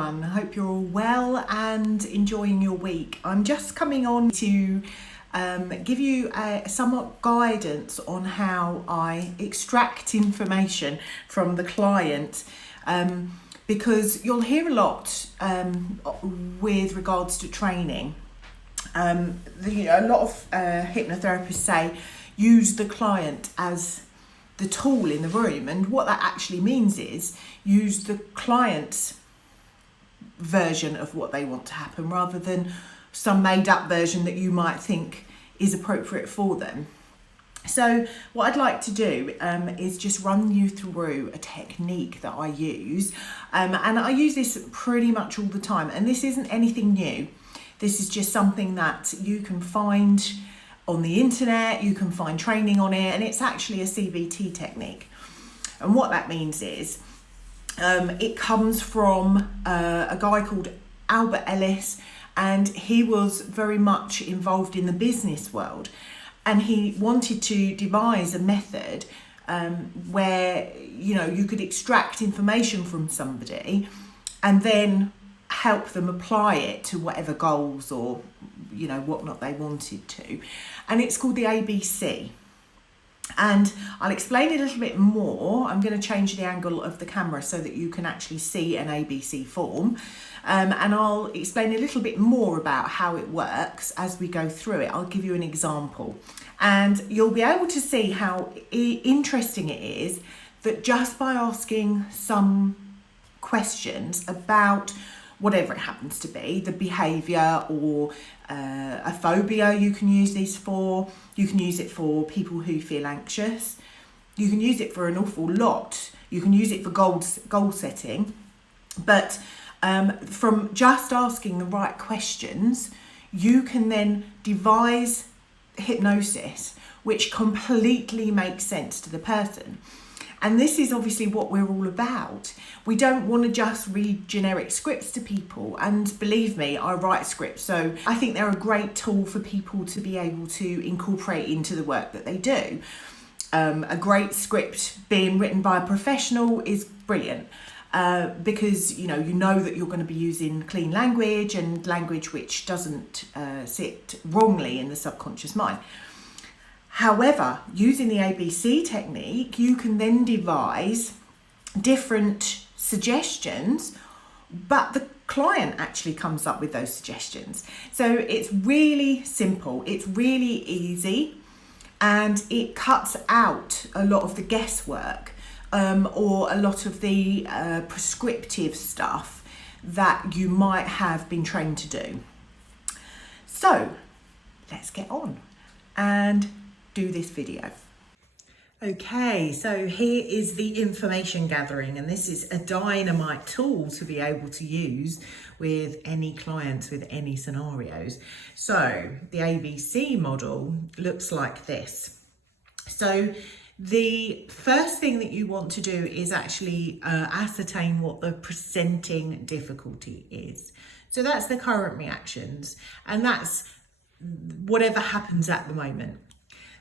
everyone. I hope you're all well and enjoying your week. I'm just coming on to give you somewhat guidance on how I extract information from the client, because you'll hear a lot with regards to training. A lot of hypnotherapists say use the client as the tool in the room, and what that actually means is use the client's version of what they want to happen rather than some made up version that you might think is appropriate for them. So what I'd like to do is just run you through a technique that I use, and I use this pretty much all the time, and this isn't anything new. This is just something that you can find on the internet, you can find training on it, and it's actually a CBT technique. And what that means is it comes from a guy called Albert Ellis, and he was very much involved in the business world, and he wanted to devise a method where you could extract information from somebody and then help them apply it to whatever goals or whatnot they wanted to. And it's called the ABC. And I'll explain it a little bit more. I'm going to change the angle of the camera so that you can actually see an ABC form. And I'll explain a little bit more about how it works as we go through it. I'll give you an example. And you'll be able to see how interesting it is that just by asking some questions about whatever it happens to be, the behaviour or a phobia you can use this for. You can use it for people who feel anxious. You can use it for an awful lot. You can use it for goal setting. But from just asking the right questions, you can then devise hypnosis which completely makes sense to the person. And this is obviously what we're all about. We don't want to just read generic scripts to people. And believe me, I write scripts. So I think they're a great tool for people to be able to incorporate into the work that they do. A great script being written by a professional is brilliant because you know that you're going to be using clean language and language which doesn't sit wrongly in the subconscious mind. However, using the ABC technique, you can then devise different suggestions, but the client actually comes up with those suggestions. So it's really simple, it's really easy, and it cuts out a lot of the guesswork or a lot of the prescriptive stuff that you might have been trained to do. So let's get on and do this video. Okay, so here is the information gathering, and this is a dynamite tool to be able to use with any clients with any scenarios. So the ABC model looks like this. So the first thing that you want to do is actually ascertain what the presenting difficulty is. So that's the current reactions, and that's whatever happens at the moment.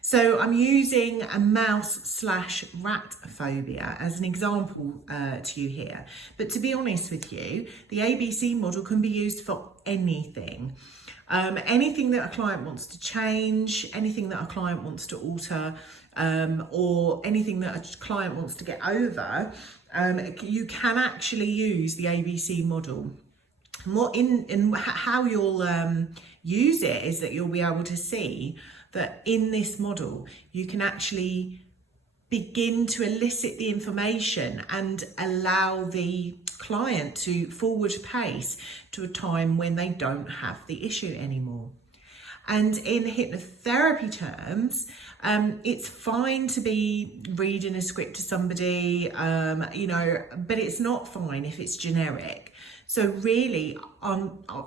So I'm using a mouse/rat phobia as an example to you here. But to be honest with you, the ABC model can be used for anything. Anything that a client wants to change, anything that a client wants to alter, or anything that a client wants to get over, you can actually use the ABC model. How you'll use it is that you'll be able to see that in this model, you can actually begin to elicit the information and allow the client to forward pace to a time when they don't have the issue anymore. And in hypnotherapy terms, it's fine to be reading a script to somebody, but it's not fine if it's generic. So really,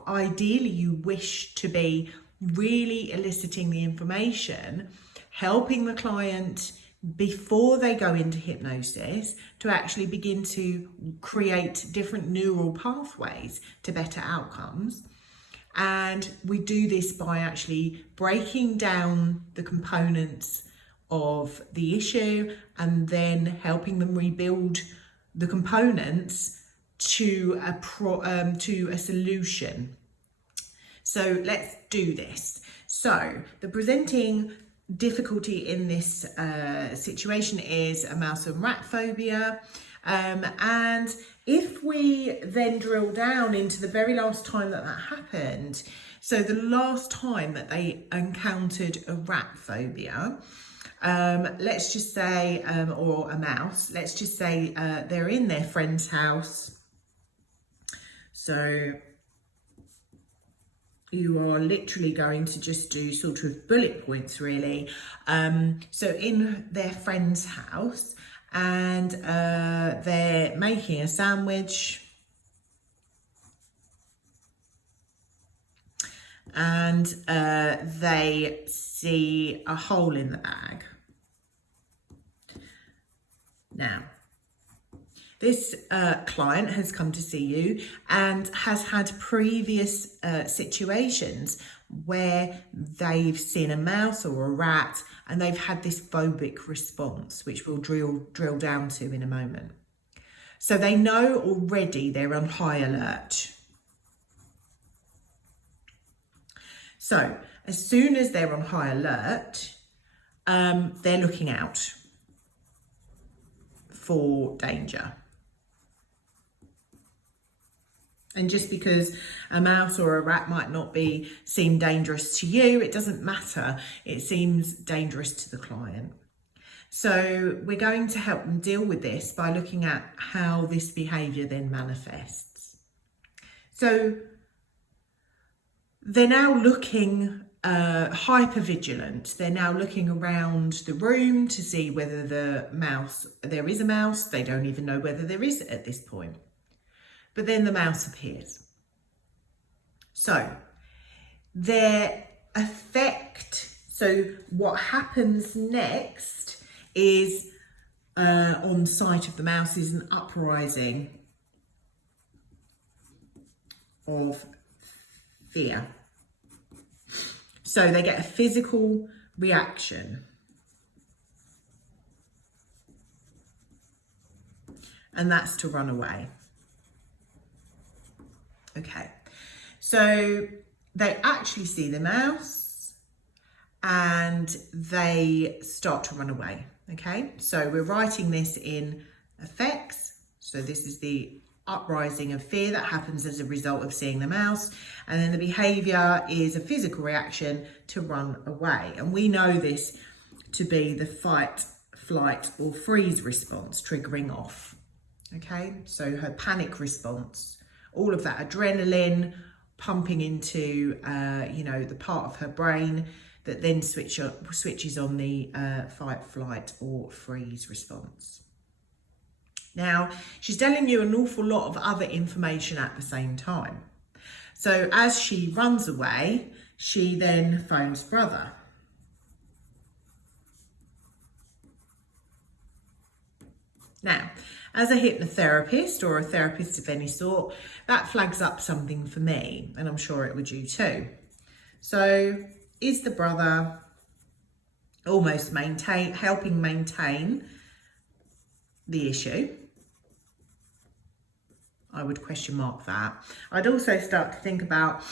ideally, you wish to be really eliciting the information, helping the client before they go into hypnosis to actually begin to create different neural pathways to better outcomes. And we do this by actually breaking down the components of the issue and then helping them rebuild the components to a solution. So let's do this. So the presenting difficulty in this situation is a mouse and rat phobia. And if we then drill down into the very last time that happened, so the last time that they encountered a rat phobia, let's just say, or a mouse, let's just say they're in their friend's house. So you are literally going to just do sort of bullet points, really. So in their friend's house, and they're making a sandwich, and they see a hole in the bag. Now, this client has come to see you and has had previous situations where they've seen a mouse or a rat and they've had this phobic response, which we'll drill down to in a moment. So they know already they're on high alert. So as soon as they're on high alert, they're looking out for danger. And just because a mouse or a rat might not seem dangerous to you, it doesn't matter. It seems dangerous to the client. So we're going to help them deal with this by looking at how this behaviour then manifests. So they're now looking hyper-vigilant. They're now looking around the room to see whether there is a mouse. They don't even know whether there is at this point. But then the mouse appears. So their effect, so what happens next is on sight of the mouse is an uprising of fear. So they get a physical reaction. And that's to run away. Okay, so they actually see the mouse and they start to run away. Okay, so we're writing this in effects. So this is the uprising of fear that happens as a result of seeing the mouse. And then the behaviour is a physical reaction to run away. And we know this to be the fight, flight or freeze response triggering off. Okay, so her panic response, all of that adrenaline pumping into, the part of her brain that then switches on the fight, flight or freeze response. Now, she's telling you an awful lot of other information at the same time. So as she runs away, she then phones brother. Now, as a hypnotherapist or a therapist of any sort, that flags up something for me, and I'm sure it would you too. So, is the brother almost helping maintain the issue? I would question mark that. I'd also start to think about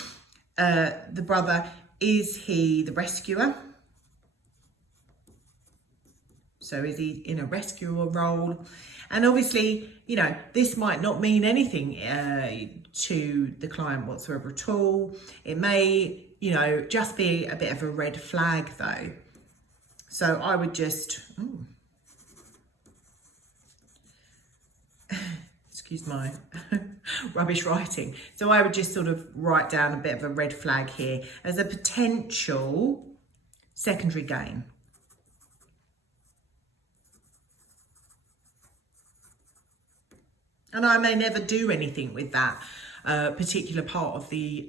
the brother, is he the rescuer? So is he in a rescuer role? And obviously, this might not mean anything to the client whatsoever at all. It may, just be a bit of a red flag though. So I would just, excuse my rubbish writing. So I would just sort of write down a bit of a red flag here as a potential secondary gain. And I may never do anything with that particular part of the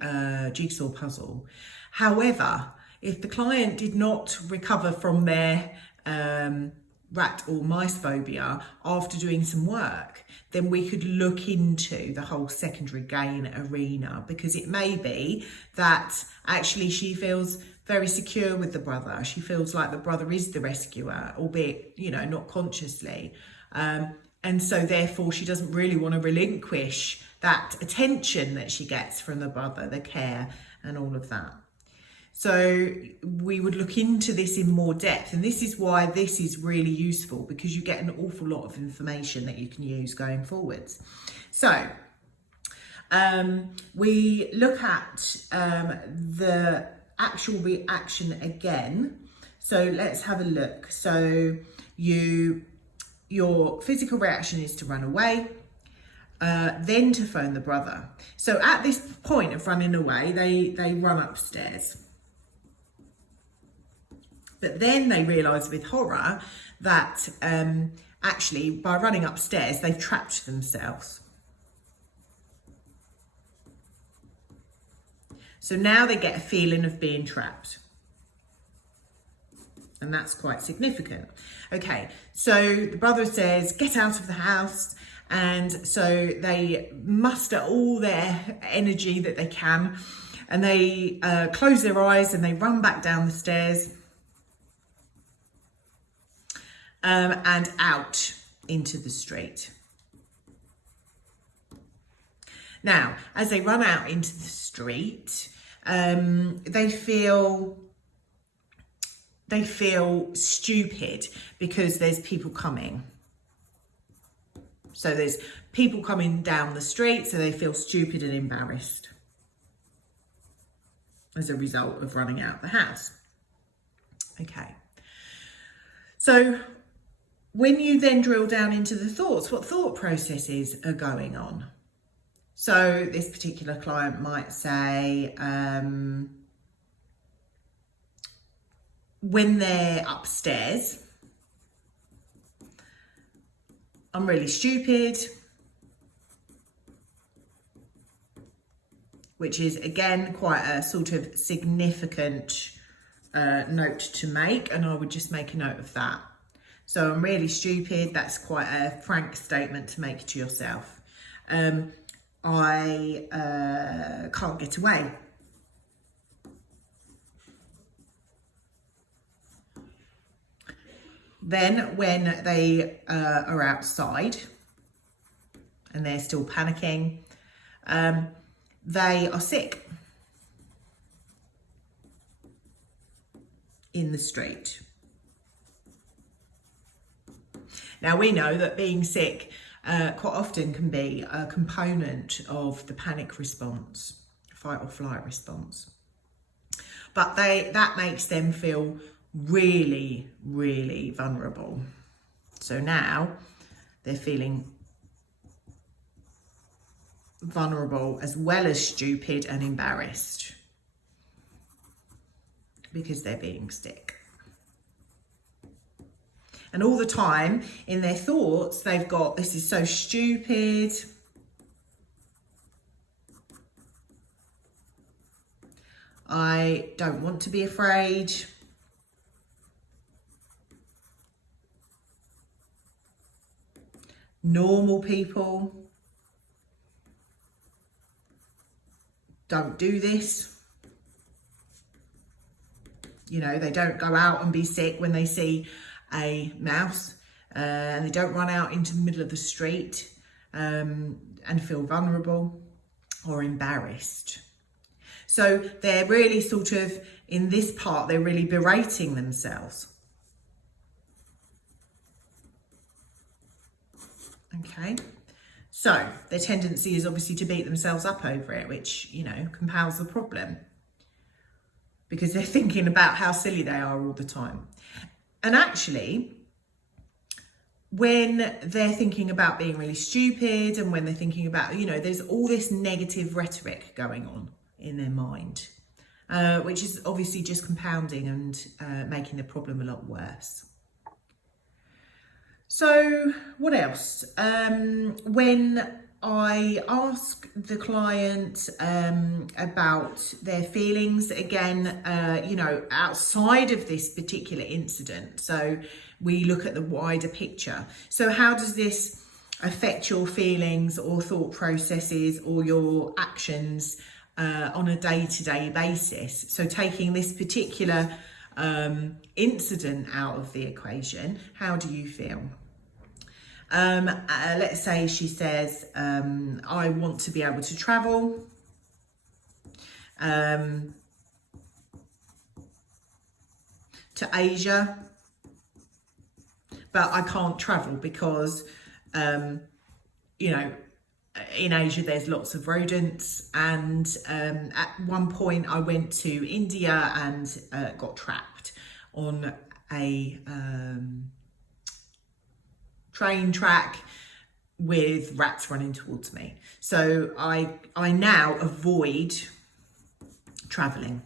jigsaw puzzle. However, if the client did not recover from their rat or mice phobia after doing some work, then we could look into the whole secondary gain arena, because it may be that actually she feels very secure with the brother. She feels like the brother is the rescuer, albeit, not consciously. And so therefore she doesn't really want to relinquish that attention that she gets from the brother, the care and all of that. So we would look into this in more depth, and this is why this is really useful, because you get an awful lot of information that you can use going forwards. So we look at the actual reaction again. So let's have a look. So your physical reaction is to run away, then to phone the brother. So at this point of running away, they run upstairs. But then they realise with horror that actually by running upstairs, they've trapped themselves. So now they get a feeling of being trapped. And that's quite significant. Okay, so the brother says, get out of the house. And so they muster all their energy that they can, and they close their eyes and they run back down the stairs and out into the street. Now, as they run out into the street, they feel stupid because there's people coming. So there's people coming down the street, so they feel stupid and embarrassed as a result of running out of the house. Okay. So when you then drill down into the thoughts, what thought processes are going on? So this particular client might say, when they're upstairs, I'm really stupid, which is again quite a sort of significant note to make, and I would just make a note of that. So I'm really stupid, that's quite a frank statement to make to yourself. I can't get away. Then when they are outside and they're still panicking, they are sick in the street. Now we know that being sick quite often can be a component of the panic response, fight or flight response. But that makes them feel really, really vulnerable. So now they're feeling vulnerable as well as stupid and embarrassed because they're being sick. And all the time in their thoughts, they've got, this is so stupid. I don't want to be afraid. Normal people don't do this. You know, they don't go out and be sick when they see a mouse, and they don't run out into the middle of the street and feel vulnerable or embarrassed. So they're really sort of, in this part, they're really berating themselves. Okay, so their tendency is obviously to beat themselves up over it, which, you know, compounds the problem because they're thinking about how silly they are all the time. And actually, when they're thinking about being really stupid and when they're thinking about, you know, there's all this negative rhetoric going on in their mind, which is obviously just compounding and making the problem a lot worse. So what else? When I ask the client about their feelings, again, you know, outside of this particular incident, so we look at the wider picture. So how does this affect your feelings or thought processes or your actions on a day-to-day basis? So taking this particular incident out of the equation, how do you feel? Let's say she says, I want to be able to travel. To Asia, but I can't travel because, you know, in Asia there's lots of rodents, and at one point I went to India and got trapped on a train track with rats running towards me. So I now avoid traveling.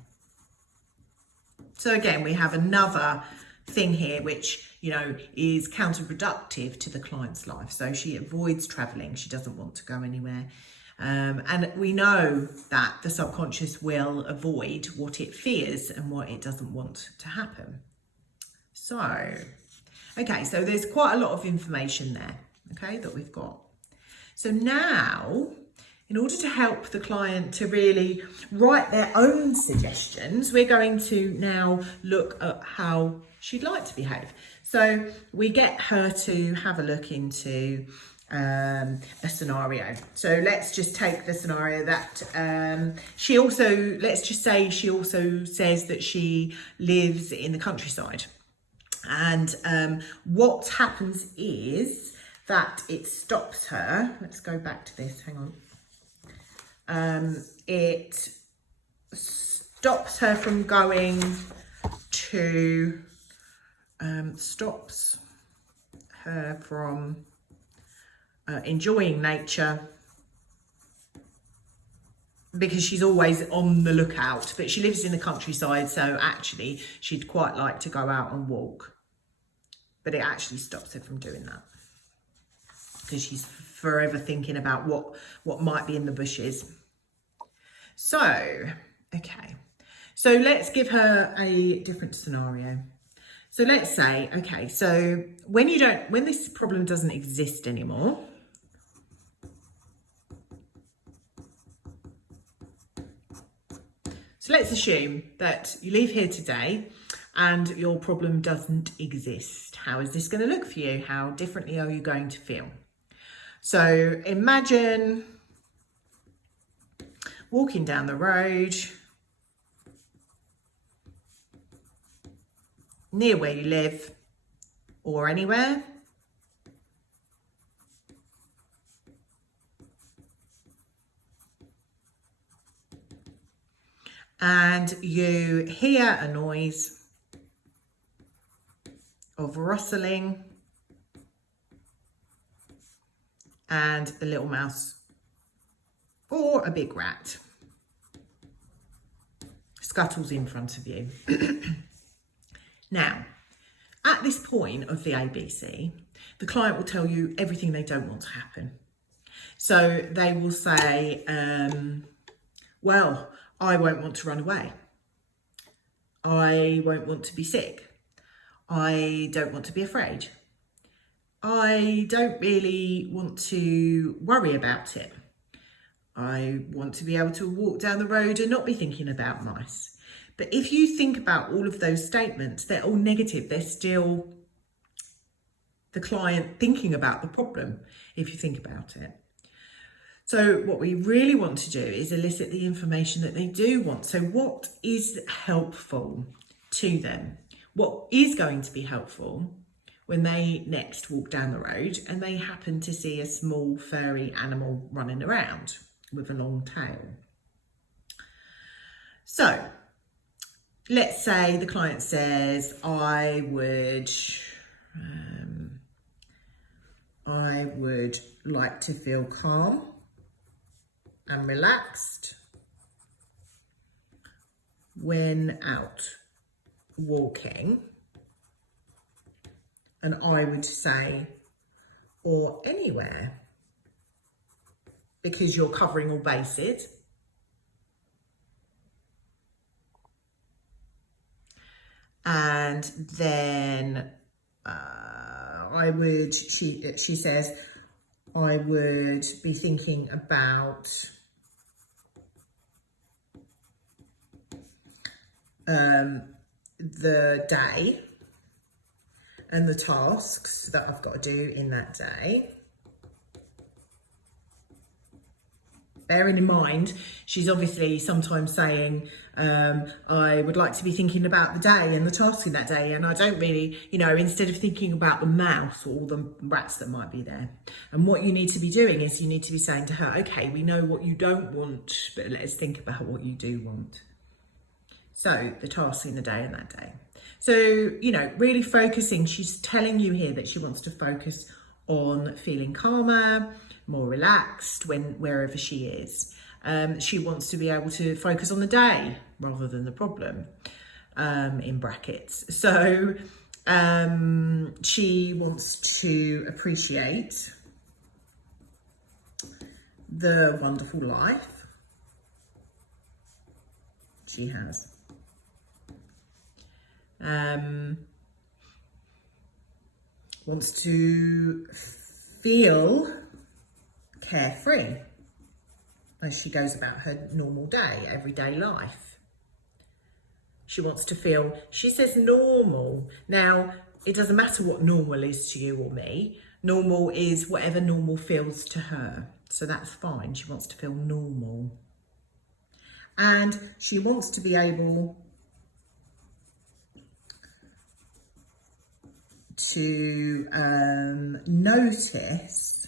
So again, we have another thing here which, you know, is counterproductive to the client's life. So she avoids traveling. She doesn't want to go anywhere. And we know that the subconscious will avoid what it fears and what it doesn't want to happen. So, okay, so there's quite a lot of information there, okay, that we've got. So now, in order to help the client to really write their own suggestions, we're going to now look at how she'd like to behave. So we get her to have a look into a scenario. So let's just take the scenario that let's just say she also says that she lives in the countryside. And what happens is that it stops her. Let's go back to this, hang on. It stops her from going to, stops her from enjoying nature, because she's always on the lookout, but she lives in the countryside, so actually she'd quite like to go out and walk, but it actually stops her from doing that because she's forever thinking about what might be in the bushes. So, okay, so let's give her a different scenario. So let's say, okay, so when this problem doesn't exist anymore, so let's assume that you leave here today and your problem doesn't exist. How is this going to look for you? How differently are you going to feel? So imagine walking down the road near where you live or anywhere, and you hear a noise of rustling and a little mouse or a big rat scuttles in front of you. Now, at this point of the ABC, the client will tell you everything they don't want to happen. So they will say, well, I won't want to run away. I won't want to be sick. I don't want to be afraid. I don't really want to worry about it. I want to be able to walk down the road and not be thinking about mice. But if you think about all of those statements, they're all negative. They're still the client thinking about the problem, if you think about it. So what we really want to do is elicit the information that they do want. So what is helpful to them? What is going to be helpful when they next walk down the road and they happen to see a small furry animal running around with a long tail? So let's say the client says, I would like to feel calm and relaxed when out walking. And I would say, or anywhere, because you're covering all bases. And then she says, I would be thinking about the day and the tasks that I've got to do in that day. Bearing in mind, she's obviously sometimes saying, I would like to be thinking about the day and the task in that day. And I don't really, instead of thinking about the mouse or all the rats that might be there. And what you need to be doing is you need to be saying to her, okay, we know what you don't want, but let's think about what you do want. So the task in the day and that day. So, really focusing, she's telling you here that she wants to focus on feeling calmer, more relaxed wherever she is. She wants to be able to focus on the day rather than the problem, in brackets. So she wants to appreciate the wonderful life she has. Wants to feel carefree as she goes about her normal day, everyday life. She wants to feel, she says normal. Now, it doesn't matter what normal is to you or me. Normal is whatever normal feels to her. So that's fine. She wants to feel normal. And she wants to be able to notice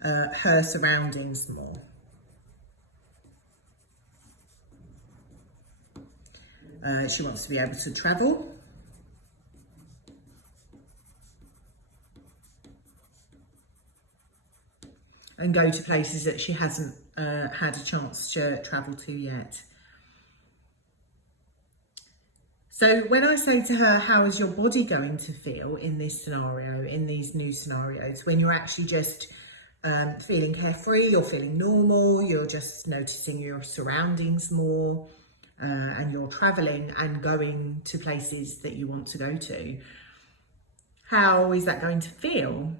her surroundings more. She wants to be able to travel. And go to places that she hasn't had a chance to travel to yet. So when I say to her, how is your body going to feel in this scenario, in these new scenarios, when you're actually just feeling carefree, you're feeling normal, you're just noticing your surroundings more, and you're traveling and going to places that you want to go to. How is that going to feel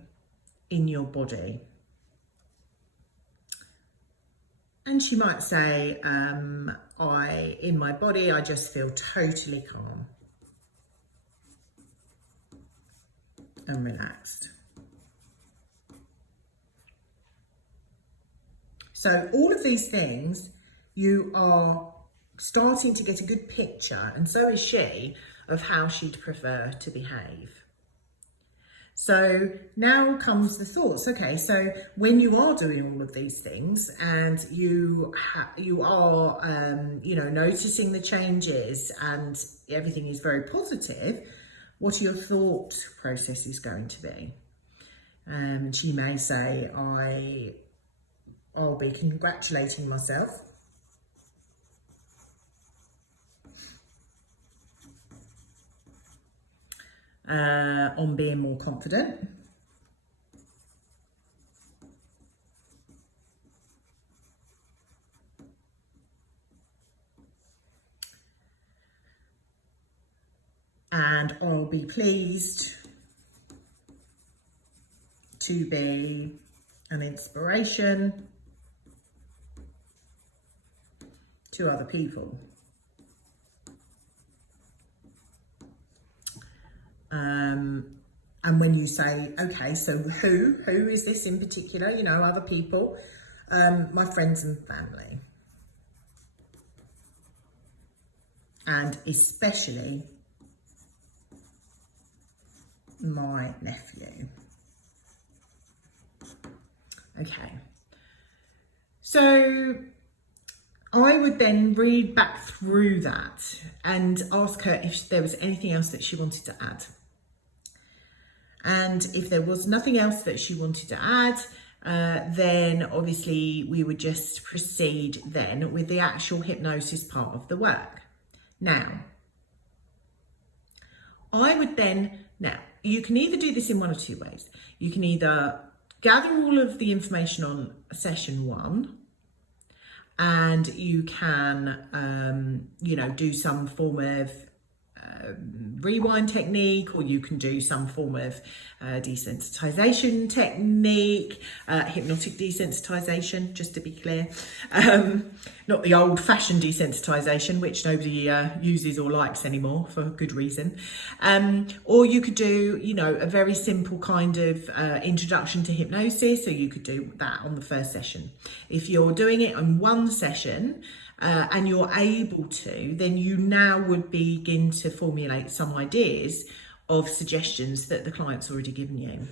in your body? And she might say, in my body, I just feel totally calm and relaxed. So all of these things, you are starting to get a good picture, and so is she, of how she'd prefer to behave. So now comes the thoughts. Okay, so when you are doing all of these things and you are, noticing the changes and everything is very positive, what are your thought processes going to be? She may say, I'll be congratulating myself. On being more confident. And I'll be pleased to be an inspiration to other people. And when you say, okay, so who is this in particular? Other people, my friends and family. And especially my nephew. Okay. So I would then read back through that and ask her if there was anything else that she wanted to add. And if there was nothing else that she wanted to add, then obviously we would just proceed then with the actual hypnosis part of the work. Now, you can either do this in one of two ways. You can either gather all of the information on session 1, and you can, do some form of rewind technique, or you can do some form of desensitization technique, hypnotic desensitization, just to be clear, not the old-fashioned desensitization, which nobody uses or likes anymore for good reason. Or you could do, you know, a very simple kind of introduction to hypnosis, so you could do that on the first session. If you're doing it on one session, and you're able to, then you now would begin to formulate some ideas of suggestions that the client's already given you.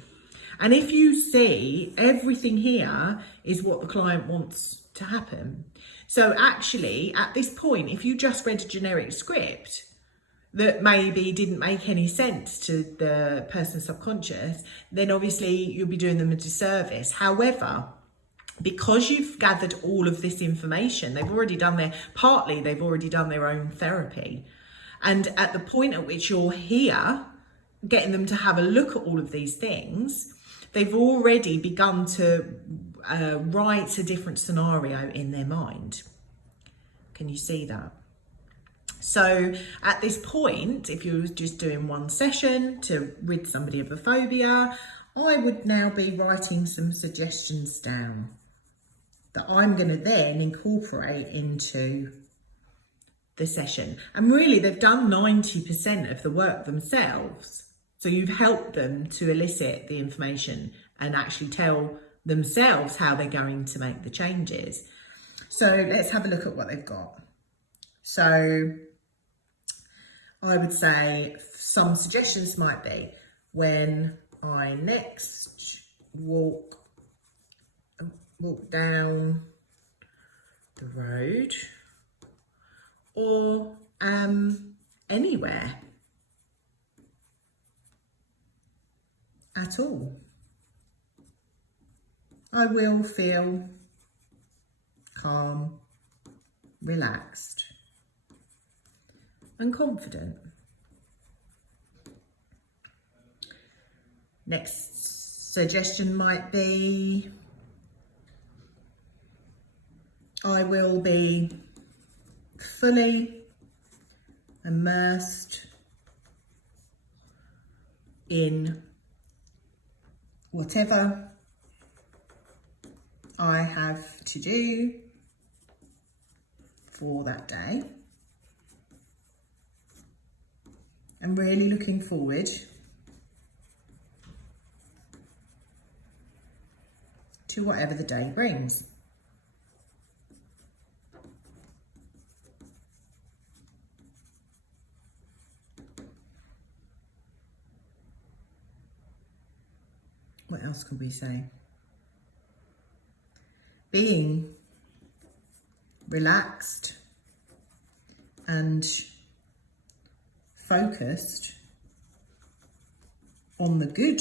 And if you see, everything here is what the client wants to happen. So actually, at this point, if you just read a generic script that maybe didn't make any sense to the person's subconscious, then obviously you'll be doing them a disservice. However, because you've gathered all of this information, they've already done their own therapy. And at the point at which you're here, getting them to have a look at all of these things, they've already begun to write a different scenario in their mind. Can you see that? So at this point, if you were just doing one session to rid somebody of a phobia, I would now be writing some suggestions down that I'm going to then incorporate into the session. And really, they've done 90% of the work themselves. So you've helped them to elicit the information and actually tell themselves how they're going to make the changes. So let's have a look at what they've got. So I would say some suggestions might be, when I next walk down the road, or anywhere at all, I will feel calm, relaxed and confident. Next suggestion might be, I will be fully immersed in whatever I have to do for that day. I'm really looking forward to whatever the day brings. What else could we say? Being relaxed and focused on the good,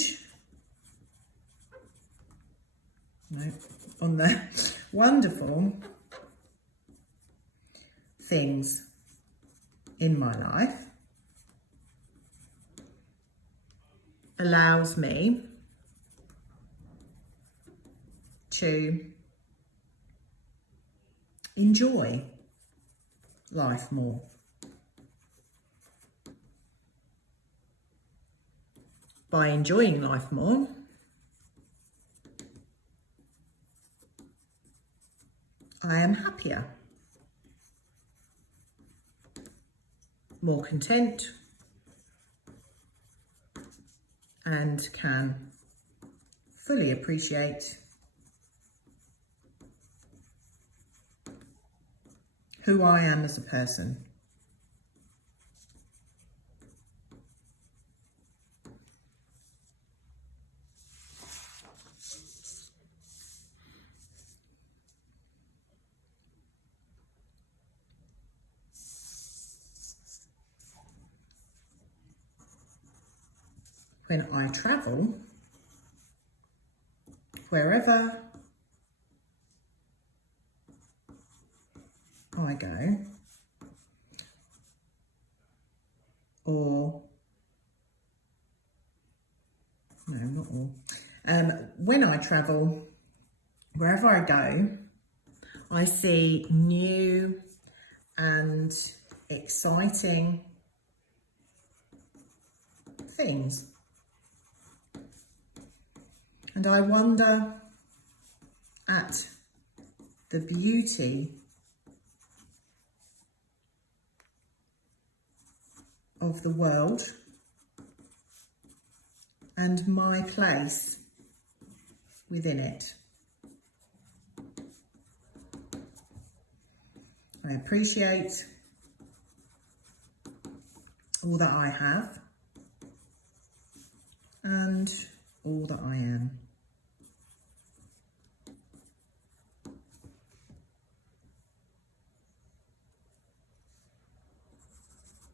on the wonderful things in my life, allows me to enjoy life more. By enjoying life more, I am happier, more content, and can fully appreciate who I am as a person. When I travel, wherever I go, or no, not all. When I travel, wherever I go, I see new and exciting things. And I wonder at the beauty of the world and my place within it. I appreciate all that I have and all that I am.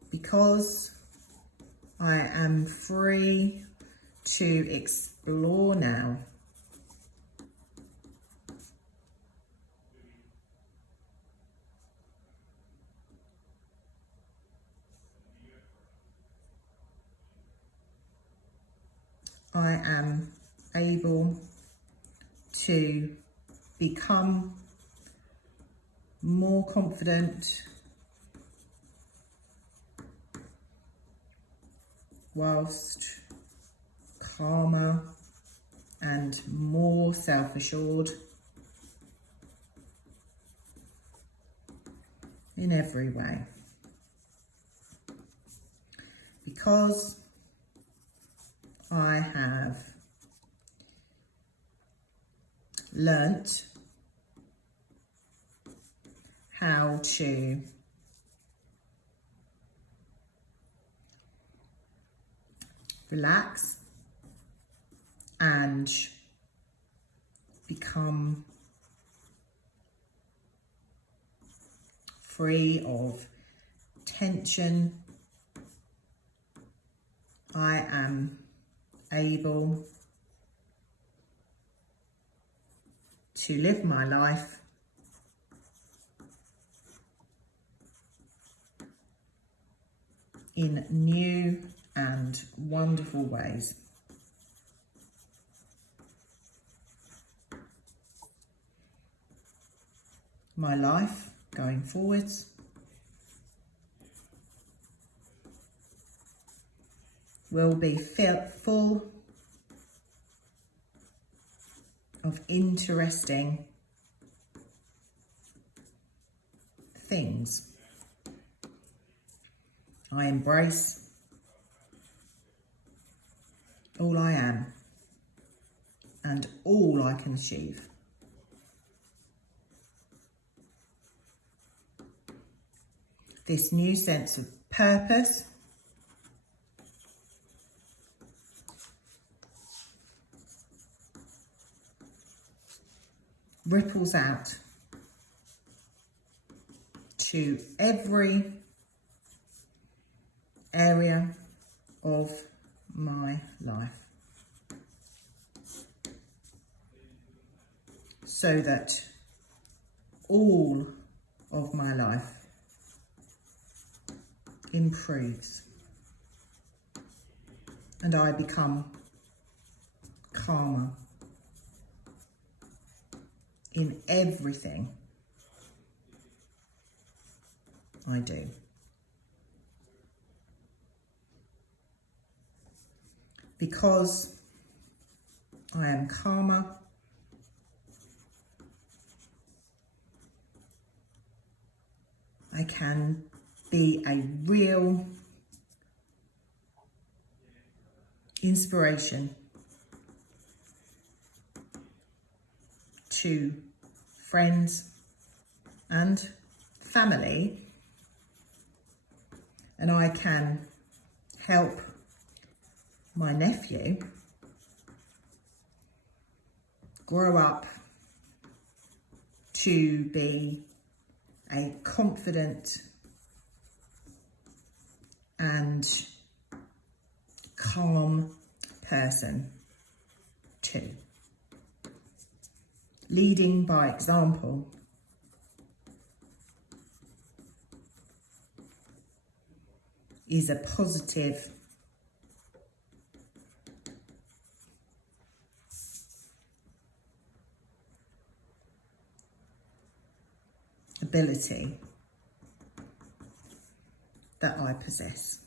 Because I am free to explore now. I am able to become more confident whilst calmer and more self-assured in every way. Because I have learnt how to relax and become free of tension. I am able to live my life in new and wonderful ways. My life going forwards will be full of interesting things. I embrace all I am and all I can achieve. This new sense of purpose ripples out to every area of my life, so that all of my life improves and I become calmer in everything I do. Because I am calmer, I can be a real inspiration to friends and family, and I can help my nephew grow up to be a confident and calm person too. Leading by example is a positive ability that I possess.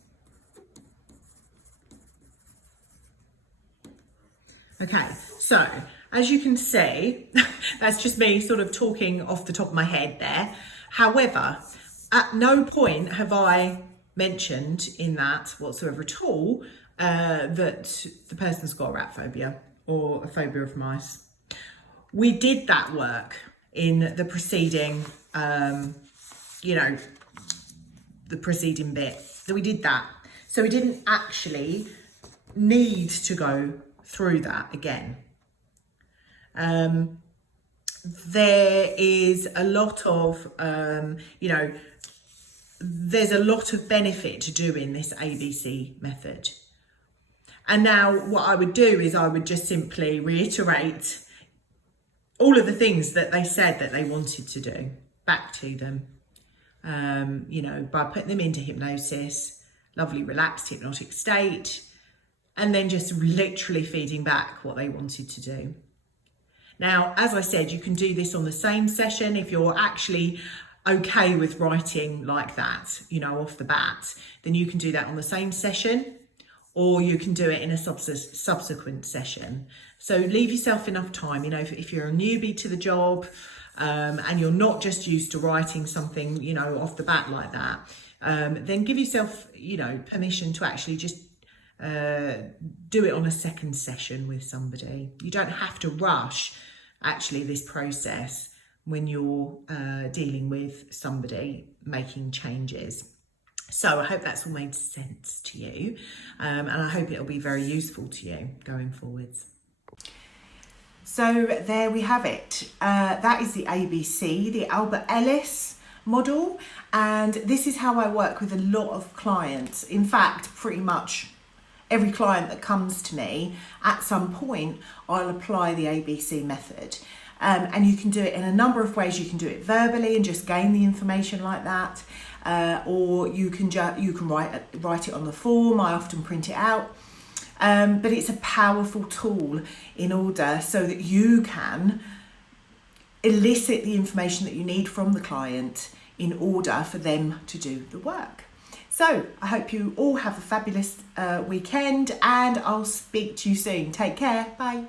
Okay, so as you can see, that's just me sort of talking off the top of my head there. However, at no point have I mentioned in that whatsoever at all that the person's got a rat phobia or a phobia of mice. We did that work in the preceding, the preceding bit. So we did that. So we didn't actually need to go through that again. There is a lot of, there's a lot of benefit to doing this ABC method. And now what I would do is I would just simply reiterate all of the things that they said that they wanted to do back to them, by putting them into hypnosis, lovely relaxed hypnotic state, and then just literally feeding back what they wanted to do. Now, as I said, you can do this on the same session if you're actually okay with writing like that, off the bat, then you can do that on the same session, or you can do it in a subsequent session. So leave yourself enough time, if you're a newbie to the job and you're not just used to writing something, off the bat like that, then give yourself, permission to actually just do it on a second session with somebody. You don't have to rush actually this process when you're dealing with somebody making changes. So I hope that's all made sense to you, and I hope it'll be very useful to you going forwards. So there we have it. That is the ABC, the Albert Ellis model, and this is how I work with a lot of clients. In fact, pretty much every client that comes to me, at some point, I'll apply the ABC method. And you can do it in a number of ways. You can do it verbally and just gain the information like that, or you can write it on the form. I often print it out, but it's a powerful tool in order so that you can elicit the information that you need from the client in order for them to do the work. So I hope you all have a fabulous weekend, and I'll speak to you soon. Take care. Bye.